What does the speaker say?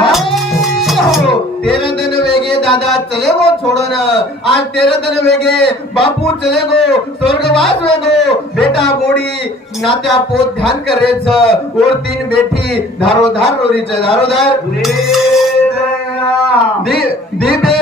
हो. तेरा दिन वेगे दादा चले गो छोडन. आज तेरा दिन वेगे बापू चले गो स्वर्गवास वेगो. बेटा बोडी नात्या पोत ध्यान करेच. और तीन बेटी धारोधार नोरीच. धारोधार. दिबे